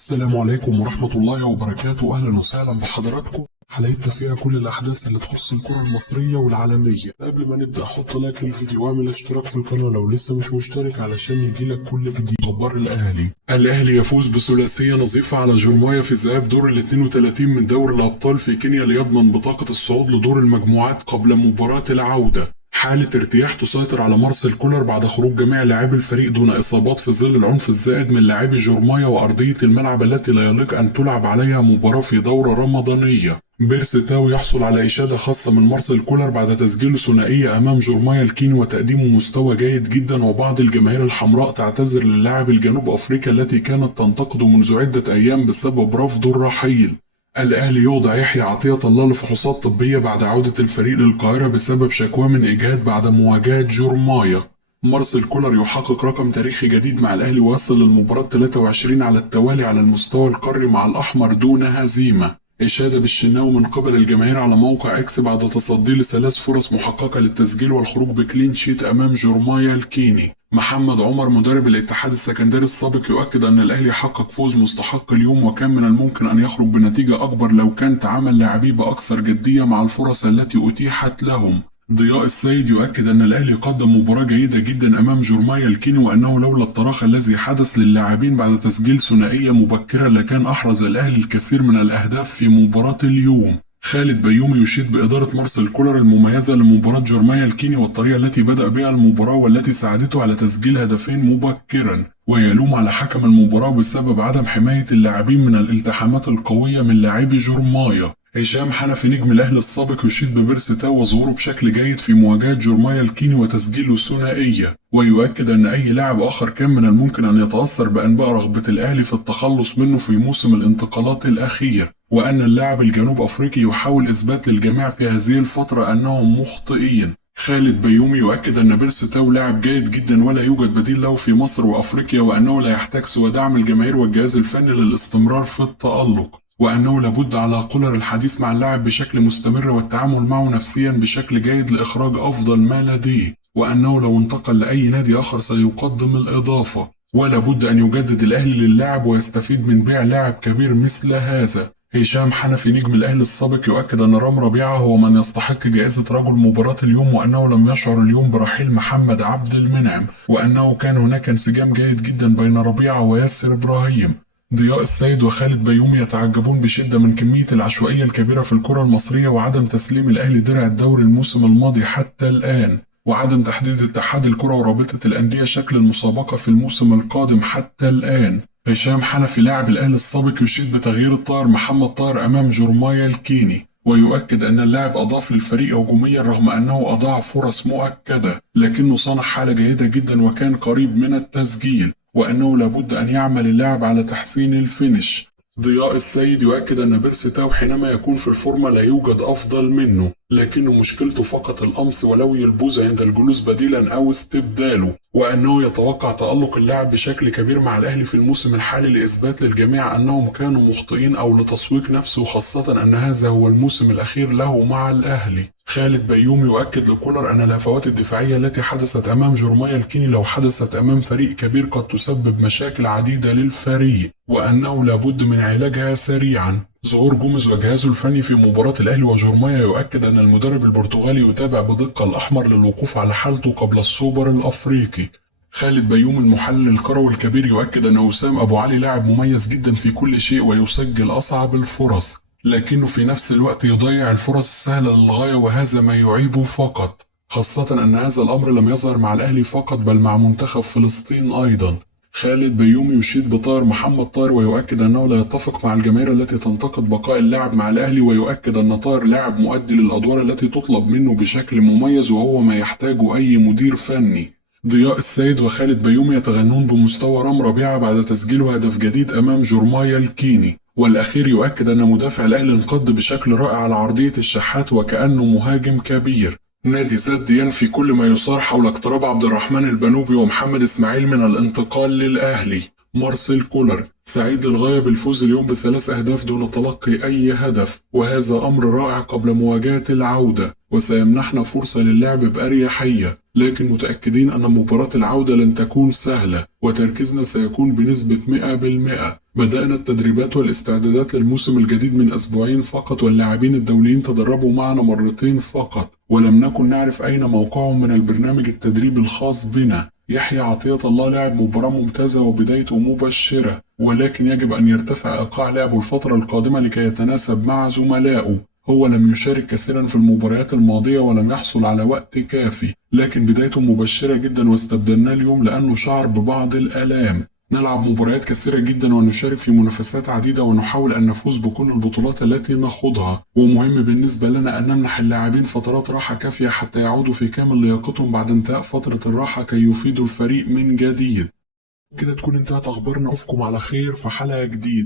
السلام عليكم ورحمة الله وبركاته. أهلا وسهلا بحضراتكم. حلقتنا فيها كل الأحداث اللي تخص الكرة المصرية والعالمية. قبل ما نبدأ حط لايك للفيديو واعمل اشتراك في القناة لو لسه مش مشترك علشان يجيلك كل جديد. أخبار الأهلي يفوز بثلاثية نظيفة على جورمايا في الذهاب دور ال 32 من دوري الأبطال في كينيا ليضمن بطاقة الصعود لدور المجموعات قبل مباراة العودة. حالة ارتياح تسيطر على مارسيل كولر بعد خروج جميع لاعبي الفريق دون إصابات في ظل العنف الزائد من لاعبي جورمايا وأرضية الملعب التي لا يليق أن تلعب عليها مباراة في دورة رمضانية. بيرسي تاو يحصل على إشادة خاصة من مارسيل كولر بعد تسجيله ثنائية أمام جورمايا الكيني وتقديمه مستوى جيد جدا، وبعض الجماهير الحمراء تعتذر للاعب الجنوب أفريقيا التي كانت تنتقده منذ عدة أيام بسبب رفضه الرحيل. الأهلي يوضع يحيى عطية الله لفحوصات طبية بعد عودة الفريق للقاهرة بسبب شكوى من إجهاد بعد مواجهة جورمايا. مارسيل كولر يحقق رقم تاريخي جديد مع الأهلي ويصل للمباراة 23 على التوالي على المستوى القاري مع الأحمر دون هزيمة. إشادة بالشناوي من قبل الجماهير على موقع إكس بعد تصديه لثلاث فرص محققة للتسجيل والخروج بكلين شيت أمام جورمايا الكيني. محمد عمر مدرب الاتحاد السكندري السابق يؤكد أن الأهلي حقق فوز مستحق اليوم، وكان من الممكن أن يخرج بنتيجة أكبر لو كان تعامل لاعبيه بأكثر جدية مع الفرص التي أتيحت لهم. ضياء السيد يؤكد أن الأهلي قدم مباراة جيدة جدا أمام جورمايا الكيني، وأنه لولا التراخي الذي حدث للاعبين بعد تسجيل ثنائية مبكرة لكان أحرز الأهلي الكثير من الأهداف في مباراة اليوم. خالد بيومي يشيد بإدارة مارسيل كولر المميزة لمباراة جورمايا الكيني والطريقة التي بدأ بها المباراة والتي ساعدته على تسجيل هدفين مبكرا، ويلوم على حكم المباراة بسبب عدم حماية اللاعبين من الالتحامات القوية من لاعبي جورمايا. هشام حنفي نجم الأهلي السابق يشيد ببيرسي تاو وظهوره بشكل جيد في مواجهة جورمايا الكيني وتسجيله ثنائية، ويؤكد أن أي لاعب آخر كان من الممكن أن يتأثر بأنباء رغبة الأهلي في التخلص منه في موسم الانتقالات الأخير، وأن اللاعب الجنوب أفريقي يحاول إثبات للجميع في هذه الفترة أنهم مخطئين. خالد بيومي يؤكد أن بيرسي تاو لاعب جيد جدا ولا يوجد بديل له في مصر وأفريقيا، وأنه لا يحتاج سوى دعم الجماهير والجهاز الفني للاستمرار في التألق، وأنه لابد على كولر الحديث مع اللاعب بشكل مستمر والتعامل معه نفسيا بشكل جيد لإخراج أفضل ما لديه، وأنه لو انتقل لأي نادي آخر سيقدم الإضافة، ولا بد أن يجدد الأهلي للاعب ويستفيد من بيع لاعب كبير مثل هذا. هشام حنفي نجم الأهلي السابق يؤكد أن رام ربيعة هو من يستحق جائزة رجل مباراة اليوم، وأنه لم يشعر اليوم برحيل محمد عبد المنعم، وأنه كان هناك انسجام جيد جدا بين ربيعة وياسر إبراهيم. ضياء السيد وخالد بيومي يتعجبون بشدة من كمية العشوائية الكبيرة في الكرة المصرية وعدم تسليم الأهلي درع الدوري الموسم الماضي حتى الآن، وعدم تحديد اتحاد الكرة ورابطة الأندية شكل المسابقة في الموسم القادم حتى الآن. هشام حنفي لاعب الأهلي السابق يشيد بتغيير الطاهر محمد طاهر أمام جورمايا الكيني، ويؤكد أن اللاعب أضاف للفريق هجوميا رغم أنه أضاع فرص مؤكدة، لكنه صنع حالة جيدة جدا وكان قريب من التسجيل، وأنه لابد أن يعمل اللاعب على تحسين الفينش. ضياء السيد يؤكد أن بيرسي تاو حينما يكون في الفورمة لا يوجد أفضل منه، لكنه مشكلته فقط القمص ولوي البوز عند الجلوس بديلا أو استبداله، وأنه يتوقع تألق اللاعب بشكل كبير مع الأهلي في الموسم الحالي لإثبات للجميع أنهم كانوا مخطئين أو لتسويق نفسه، خاصة أن هذا هو الموسم الأخير له مع الأهلي. خالد بيومي يؤكد لكولر أن الهفوات الدفاعية التي حدثت أمام جورمايا الكيني لو حدثت أمام فريق كبير قد تسبب مشاكل عديدة للفريق، وأنه لابد من علاجها سريعا. ظهور جوميز وجهازه الفني في مباراة الأهلي وجورمايا يؤكد أن المدرب البرتغالي يتابع بدقة الأحمر للوقوف على حالته قبل السوبر الأفريقي. خالد بيومي المحلل الكروي الكبير يؤكد أن وسام أبو علي لاعب مميز جدا في كل شيء ويسجل أصعب الفرص، لكنه في نفس الوقت يضيع الفرص السهلة للغاية وهذا ما يعيبه فقط، خاصة أن هذا الأمر لم يظهر مع الأهلي فقط بل مع منتخب فلسطين أيضا. خالد بيومي يشيد بطاهر محمد طاهر ويؤكد أنه لا يتفق مع الجماهير التي تنتقد بقاء اللاعب مع الأهلي، ويؤكد أن طاهر لاعب مؤدي للأدوار التي تطلب منه بشكل مميز وهو ما يحتاجه أي مدير فني. ضياء السيد وخالد بيومي يتغنون بمستوى رام ربيعة بعد تسجيله هدف جديد أمام جورمايا الكيني، والأخير يؤكد أن مدافع الأهلي انقض بشكل رائع على عرضية الشحات وكأنه مهاجم كبير. نادي زد ينفي كل ما يصار حول اقتراب عبد الرحمن البنوبي ومحمد إسماعيل من الانتقال للأهلي. مارسيل كولر سعيد للغاية بالفوز اليوم ب3 أهداف دون تلقي أي هدف، وهذا أمر رائع قبل مواجهة العودة وسيمنحنا فرصة للعب بأريحية، لكن متأكدين أن مباراة العودة لن تكون سهلة وتركيزنا سيكون بنسبة 100%. بدأنا التدريبات والاستعدادات للموسم الجديد من أسبوعين فقط، واللاعبين الدوليين تدربوا معنا مرتين فقط، ولم نكن نعرف أين موقعهم من البرنامج التدريبي الخاص بنا. يحيى عطية الله لاعب مباراة ممتازة وبدايته مبشرة، ولكن يجب أن يرتفع إيقاع لعبه الفترة القادمة لكي يتناسب مع زملائه. هو لم يشارك كثيرا في المباريات الماضية ولم يحصل على وقت كافي، لكن بدايته مبشرة جدا واستبدلناه اليوم لأنه شعر ببعض الآلام. نلعب مباريات كثيرة جدا ونشارك في منافسات عديدة ونحاول أن نفوز بكل البطولات التي نخوضها، ومهم بالنسبة لنا أن نمنح اللاعبين فترات راحة كافية حتى يعودوا في كامل لياقتهم بعد انتهاء فترة الراحة كي يفيدوا الفريق من جديد. كده تكون انتهت أخبارنا، أشوفكم على خير في حلقة جديدة.